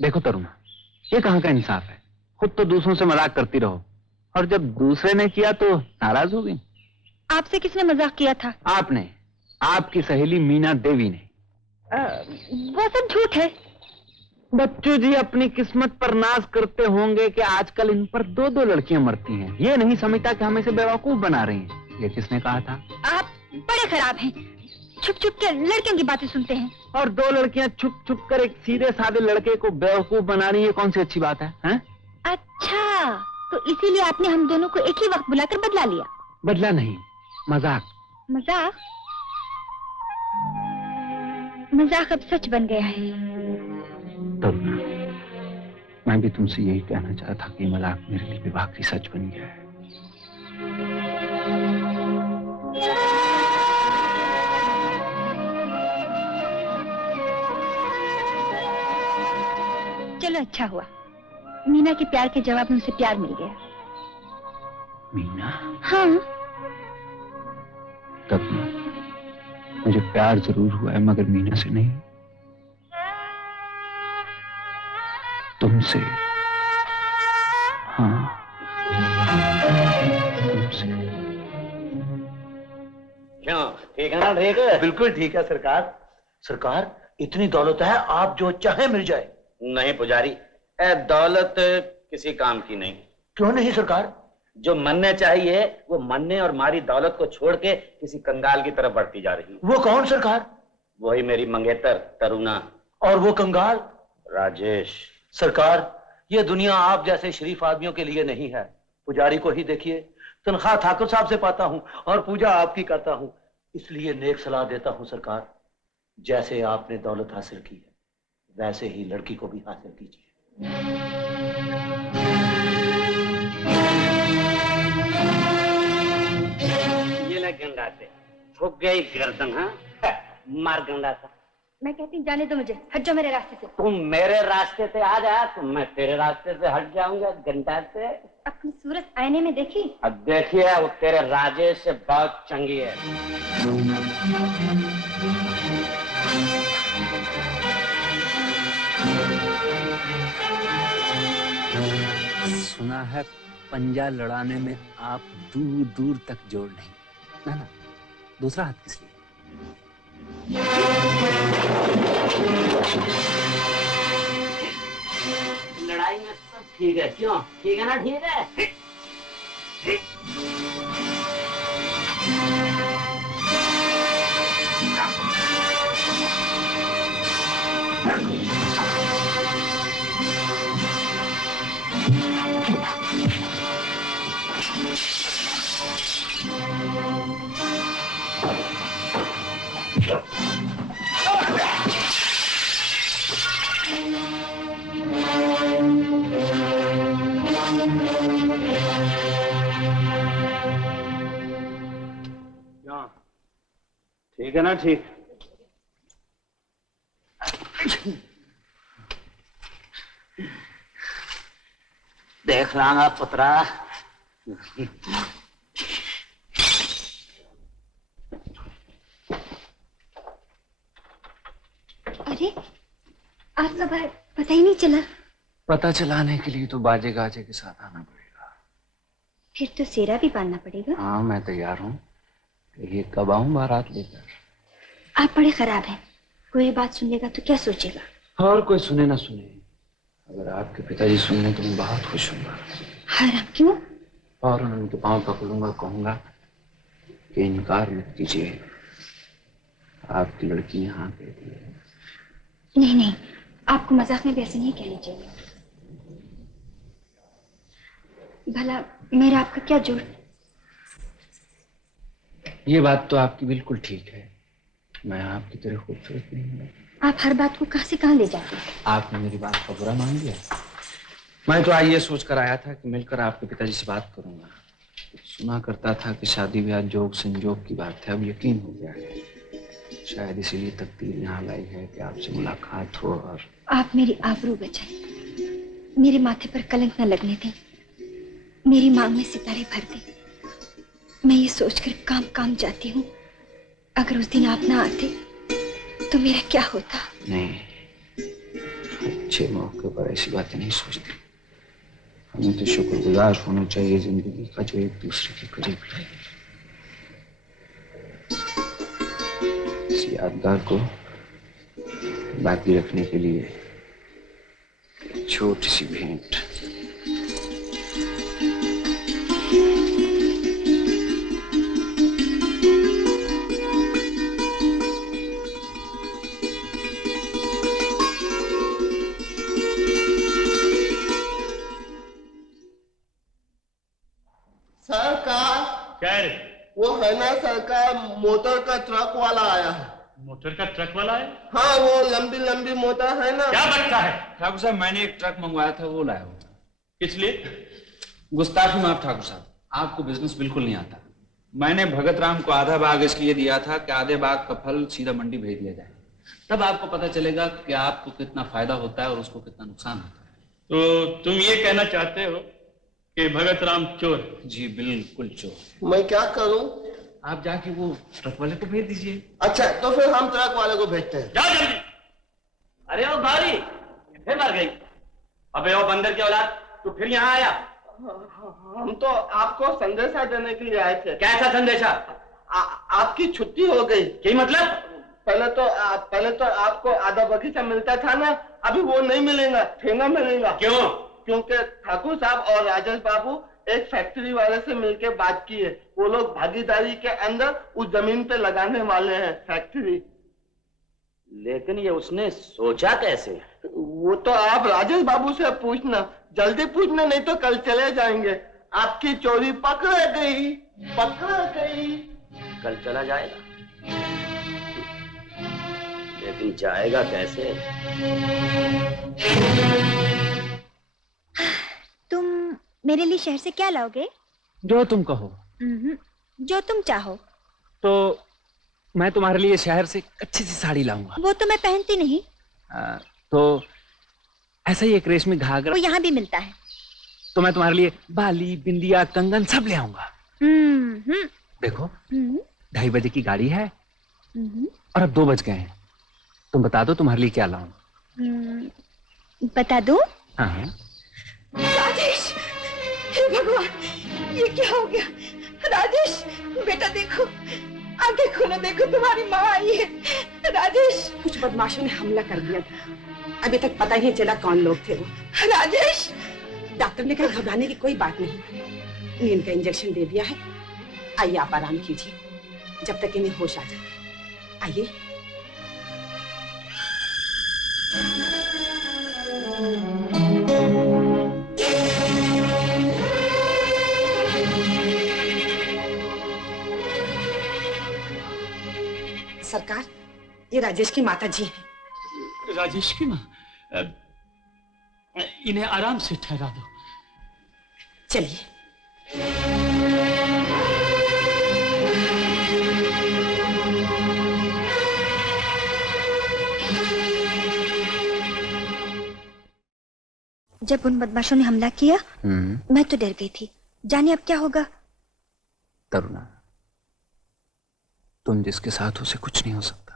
देखो तरुणा, ये कहाँ का इंसाफ है? खुद तो दूसरों से मजाक करती रहो और जब दूसरे ने किया तो नाराज हो गई। आपसे किसने मजाक किया था? आपने, आपकी सहेली मीना देवी ने। वो सब झूठ है। बच्चों जी अपनी किस्मत पर नाज करते होंगे कि आजकल इन पर दो दो लड़कियां मरती हैं। ये नहीं समझता कि हम इसे बेवकूफ बना रही हैं। ये किसने कहा था? आप बड़े खराब हैं, छुप छुप के लड़कियों की बातें सुनते हैं। और दो लड़कियां छुप छुप कर एक सीधे साधे लड़के को बेवकूफ बना रही है, कौन सी अच्छी बात है? अच्छा, तो इसीलिए आपने हम दोनों को एक ही वक्त बुलाकर बदला लिया? बदला नहीं, मजाक। मजाक? मजाक अब सच बन गया है। तरुणा, मैं भी तुमसे यही कहना चाहता था कि मजाक मेरे लिए भी वाकई सच बन गया है। चलो अच्छा हुआ, मीना के प्यार के जवाब में उसे प्यार मिल गया। मीना? हाँ। तरुणा, मुझे प्यार जरूर हुआ है मगर मीना से नहीं, तुमसे। हाँ, तुमसे। क्यों, ठीक है ना? ठीक है, बिल्कुल ठीक है सरकार। सरकार, इतनी दौलत है, आप जो चाहे मिल जाए। नहीं पुजारी, दौलत किसी काम की नहीं। क्यों नहीं सरकार? जो मरने चाहिए वो मरने और मारी दौलत को छोड़ के किसी कंगाल की तरफ बढ़ती जा रही है। वो कौन सरकार? वही मेरी मंगेतर तरुणा। और वो कंगाल? राजेश। सरकार, ये दुनिया आप जैसे शरीफ आदमियों के लिए नहीं है। पुजारी को ही देखिए, तनख्वाह ठाकुर साहब से पाता हूँ और पूजा आपकी करता हूँ। इसलिए नेक सलाह देता हूँ सरकार, जैसे आपने दौलत हासिल की है वैसे ही लड़की को भी हासिल कीजिए। ये ले गंडाते, ठुक गई गर्दन। हाँ, मार गंडाता। मैं कहती जाने दो मुझे, हट जाओ मेरे रास्ते से। तुम मेरे रास्ते से आ जा तो मैं तेरे रास्ते से हट जाऊंगा गंडाते। अपनी सूरत आईने में देखी? अब देखिए, वो तेरे राजेश से बहुत चंगी है। सुना है पंजा लड़ाने में आप दूर दूर तक जोड़ नहीं। ना ना, दूसरा हाथ किस लिए? लड़ाई में सब ठीक है। क्यों ठीक है ना? ठीक है। ठीक है ना? ठीक। देख लांगा पुत्रा। अरे, आप कब आए? पता ही नहीं चला। पता चलाने के लिए तो बाजे गाजे के साथ आना पड़ेगा। फिर तो सेरा भी बांधना पड़ेगा। हाँ, मैं तैयार हूँ। ये कब आऊं बारात लेकर? आप बड़े खराब हैं। कोई बात सुन लेगा तो क्या सोचेगा? और कोई सुने ना सुने, अगर आपके पिताजी सुनने तो मैं बहुत खुश हूँगा। हराम क्यों? और उनके पाँव पकड़ूंगा, कहूंगा कि इनकार मत कीजिए, आपकी लड़की यहाँ पे थी। नहीं नहीं, आपको मजाक में भी ऐसे नहीं कहनी चाहिए। भला मेरा आपका क्या जोड़? ये बात तो आपकी बिल्कुल ठीक है, मैं आपकी तरह खूबसूरत नहीं हूँ। आप हर बात को कहाँ से कहाँ ले जाते हैं? आपने मेरी बात का बुरा मान लिया। मैं तो आज ये सोच कर आया था कि मिलकर आपके पिताजी से बात करूंगा। सुना करता था कि शादी ब्याह जोग संजोग की बात है, अब यकीन हो गया है। शायद इसीलिए तकदीर यहाँ लाई है कि आपसे मुलाकात हो। और आप मेरी आबरू बचाएं, मेरे माथे पर कलंक न लगने दें, मेरी मांग में सितारे भर दें। मैं ये सोचकर काम काम जाती हूँ, अगर उस दिन आप ना आते तो मेरा क्या होता? नहीं, अच्छे मौके पर ऐसी बातें नहीं सोचते। हमें तो शुक्रगुजार होना चाहिए जिंदगी का जो एक दूसरे के करीब लाए। इस यादगार को बाकी रखने के लिए एक छोटी सी भेंट। सरकार, क्या है? वो है ना सरकार, मोटर का ट्रक वाला आया है। मोटर का ट्रक वाला है? हाँ, वो लंबी लंबी मोटर है ना। क्या बचता है? ठाकुर साहब, मैंने एक ट्रक मंगवाया था, वो लाया हूँ। किस लिए? गुस्ताखी माफ ठाकुर साहब, आपको बिजनेस बिल्कुल नहीं आता। मैंने भगत राम को आधा बाग इसलिए दिया था कि आधे बाग का फल सीधा मंडी भेज दिया जाए, तब आपको पता चलेगा कि आपको कितना फायदा होता है और उसको कितना नुकसान होता है। तो तुम ये कहना चाहते हो कि भगत राम चोर? जी बिल्कुल चोर। मैं क्या करूं? आप जाके वो ट्रक वाले को भेज दीजिए। अच्छा, तो फिर हम ट्रक वाले को भेजते हैं। जाओ जल्दी। अरे ओ गाड़ी फिर मर गई। अबे ओ बंदर की औलाद, तू फिर यहाँ आया? हम तो आपको संदेशा देने के लिए आए थे। कैसा संदेशा? आपकी छुट्टी हो गई। क्या मतलब? पहले तो आपको आधा बगीचा मिलता था ना, अभी वो नहीं मिलेगा, ठेंगा मिलेगा। क्यों? क्योंकि ठाकुर साहब और राजेश बाबू एक फैक्ट्री वाले से मिलके बात की है। वो लोग भागीदारी के अंदर उस जमीन पे लगाने वाले हैं फैक्ट्री। लेकिन ये उसने सोचा कैसे? वो तो आप राजेश बाबू से पूछना, जल्दी पूछना, नहीं तो कल चले जाएंगे। आपकी चोरी पकड़ गई। कल चला जाएगा, लेकिन जाएगा कैसे? तुम मेरे लिए शहर से क्या लाओगे? जो तुम कहो। जो तुम चाहो। तो मैं तुम्हारे लिए शहर से अच्छी सी साड़ी लाऊंगा। वो तो मैं पहनती नहीं। तो ऐसा ही एक रेशमी घाघरा, वो यहाँ भी मिलता है। तो मैं तुम्हारे लिए बाली, बिंदिया, कंगन सब ले आऊंगा। देखो 2:30 बजे की गाड़ी है और अब 2 बज गए हैं। तुम बता दो तुम्हारे लिए क्या लाऊं। बता दूं? हाँ। राजेश, हे भगवान, ये क्या हो गया? राजेश बेटा देखो, आंखें खोलो, देखो तुम्हारी माँ आई है। राजेश, कुछ बदमाशों ने हमला कर दिया था, अभी तक पता ही नहीं चला कौन लोग थे वो। राजेश, डॉक्टर ने कहा घबराने की कोई बात नहीं, नींद का इंजेक्शन दे दिया है। आइए आप आराम कीजिए जब तक इन्हें होश आ जाए। आइए। सरकार, ये राजेश की माता जी हैं। राजेश की माँ? इन्हें आराम से ठहरा दो। चलिए। जब उन बदमाशों ने हमला किया मैं तो डर गई थी, जाने अब क्या होगा। तरुणा, तुम जिसके साथ हो उसे कुछ नहीं हो सकता।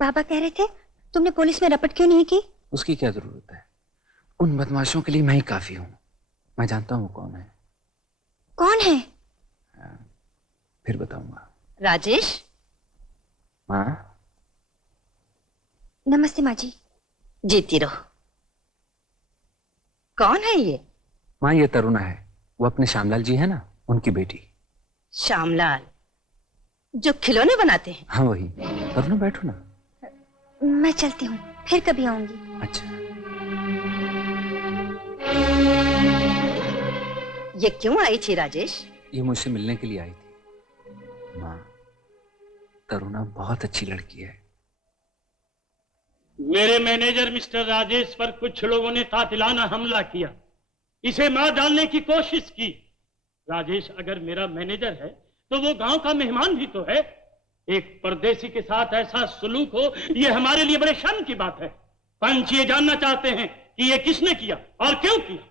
बाबा कह रहे थे तुमने पुलिस में रपट क्यों नहीं की? उसकी क्या जरूरत है? उन बदमाशों के लिए मैं ही काफी हूं। मैं जानता हूं वो कौन है। कौन है? फिर बताऊंगा। राजेश। माँ। नमस्ते माँ जी। जीती रहो। कौन है ये? माँ, ये तरुणा है, वो अपने श्यामलाल जी है ना, उनकी बेटी। श्यामलाल जो खिलौने बनाते हैं? हाँ वही। तरुणा बैठो ना। मैं चलती हूँ, फिर कभी आऊंगी। अच्छा। ये क्यों आई थी राजेश? ये मुझसे मिलने के लिए आई थी। माँ, तरुणा बहुत अच्छी लड़की है। मेरे मैनेजर मिस्टर राजेश पर कुछ लोगों ने कातिलाना हमला किया, इसे मार डालने की कोशिश की। राजेश अगर मेरा मैनेजर है तो वो गांव का मेहमान भी तो है। एक परदेसी के साथ ऐसा सुलूक हो, ये हमारे लिए बड़े शर्म की बात है। पंच ये जानना चाहते हैं कि ये किसने किया और क्यों किया।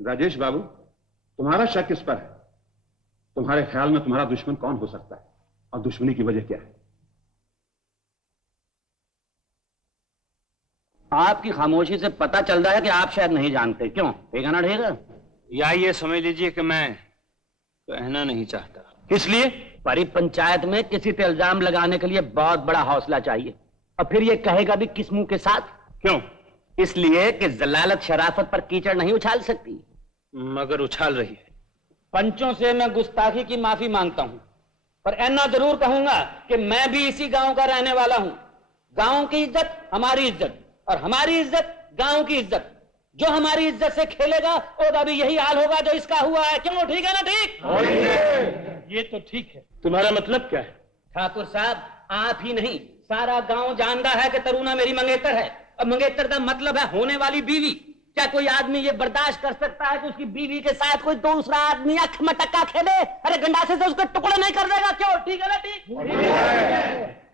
राजेश बाबू, तुम्हारा शक किस पर है? तुम्हारे ख्याल में तुम्हारा दुश्मन कौन हो सकता है और दुश्मनी की वजह क्या है? आपकी खामोशी से पता चल रहा है कि आप शायद नहीं जानते। क्यों? ठीक है ना? ठीक है, या ये समझ लीजिए कि मैं कहना नहीं चाहता। इसलिए परी पंचायत में किसी पे इल्जाम लगाने के लिए बहुत बड़ा हौसला चाहिए, और फिर ये कहेगा भी किस मुंह के साथ? क्यों? इसलिए कि जलालत शराफत पर कीचड़ नहीं उछाल सकती। मगर उछाल रही है। पंचों से मैं गुस्ताखी की माफी मांगता हूं, पर ऐना जरूर कहूंगा कि मैं भी इसी गांव का रहने वाला हूं। गांव की इज्जत हमारी इज्जत, और हमारी इज्जत गांव की इज्जत। जो हमारी इज्जत से खेलेगा उसका भी यही हाल होगा जो इसका हुआ है। क्यों? ठीक है ना? ठीक। ये तो ठीक है, तुम्हारा मतलब क्या है? ठाकुर साहब, आप ही नहीं सारा गांव जानता है कि तरुणा मेरी मंगेतर है, और मंगेतर का मतलब है होने वाली बीवी। क्या कोई आदमी ये बर्दाश्त कर सकता है कि उसकी बीवी के साथ कोई दूसरा आदमी अख मटक्का खेले? अरे गंडासे से उसके टुकड़े नहीं कर देगा? क्यों? ठीक है ना? ठीक।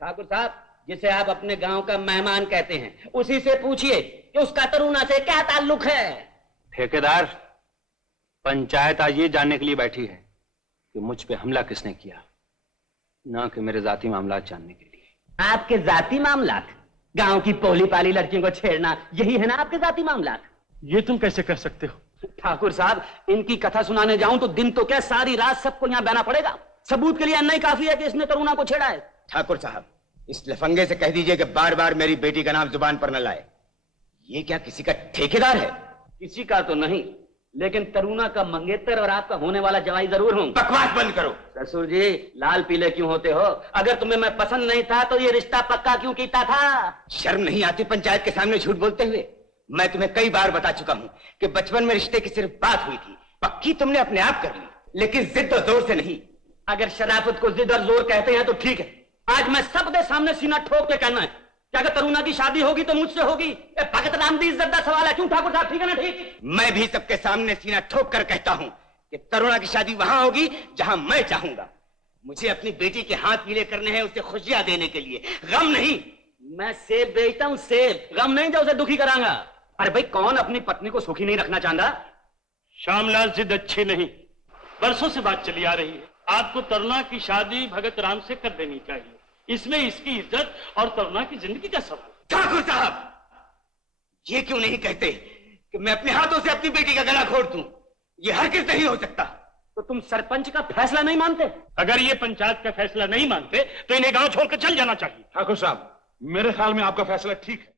ठाकुर साहब, जिसे आप अपने गांव का मेहमान कहते हैं, उसी से पूछिए कि उसका तरुणा से क्या ताल्लुक है। ठेकेदार, पंचायत आज ये जानने के लिए बैठी है कि मुझ पे हमला किसने किया, ना कि मेरे जाती मामलात जानने के लिए। आपके जाती मामलात? गांव की पोली पाली लड़कियों को छेड़ना, यही है ना आपके जाती मामलात? ये तुम कैसे कह सकते हो? ठाकुर साहब, इनकी कथा सुनाने जाऊं तो दिन तो क्या सारी रात सबको यहाँ बहना पड़ेगा। सबूत के लिए अन्ना ही काफी है कि इसने तरुणा को छेड़ा है। ठाकुर साहब, इस लफंगे से कह दीजिए कि बार बार मेरी बेटी का नाम जुबान पर न लाए। ये क्या किसी का ठेकेदार है? किसी का तो नहीं, लेकिन तरुणा का मंगेतर और आपका होने वाला जवाई जरूर हूं। बकवास बंद करो। ससुर जी, लाल पीले क्यों होते हो? अगर तुम्हें मैं पसंद नहीं था तो ये रिश्ता पक्का क्यों कीता था? शर्म नहीं आती पंचायत के सामने झूठ बोलते हुए? मैं तुम्हें कई बार बता चुका हूं कि बचपन में रिश्ते की सिर्फ बात हुई थी, पक्की तुमने अपने आप कर ली, लेकिन जिद और जोर से नहीं। अगर शराफत को जिद और जोर कहते हैं तो ठीक है, आज मैं सबके सामने सीना ठोक के कहना है कि अगर तरुणा की शादी होगी तो मुझसे होगी। भगत राम की इज्जत का सवाल है। क्यों ठाकुर साहब? ठीक है ना? ठीक। मैं भी सबके सामने सीना ठोक कर कहता हूं कि तरुणा की शादी वहां होगी जहां मैं चाहूंगा। मुझे अपनी बेटी के हाथ पीले करने हैं, उसे खुशियां देने के लिए, गम नहीं। मैं सेब बेचता हूं, सेब, गम नहीं जो उसे दुखी करांगा। अरे भाई, कौन अपनी पत्नी को सुखी नहीं रखना चाहता? श्यामलाल, जिद अच्छी नहीं, बरसों से बात चली आ रही है। आपको तरुणा की शादी भगत राम से कर देनी चाहिए। इसमें इसकी इज्जत और तरुणा की जिंदगी का सवाल। ठाकुर साहब, ये क्यों नहीं कहते कि मैं अपने हाथों से अपनी बेटी का गला घोट दूं? ये हरगिज़ नहीं हो सकता। तो तुम सरपंच का फैसला नहीं मानते? अगर ये पंचायत का फैसला नहीं मानते तो इन्हें गांव छोड़कर चल जाना चाहिए। ठाकुर साहब, मेरे ख्याल में आपका फैसला ठीक है।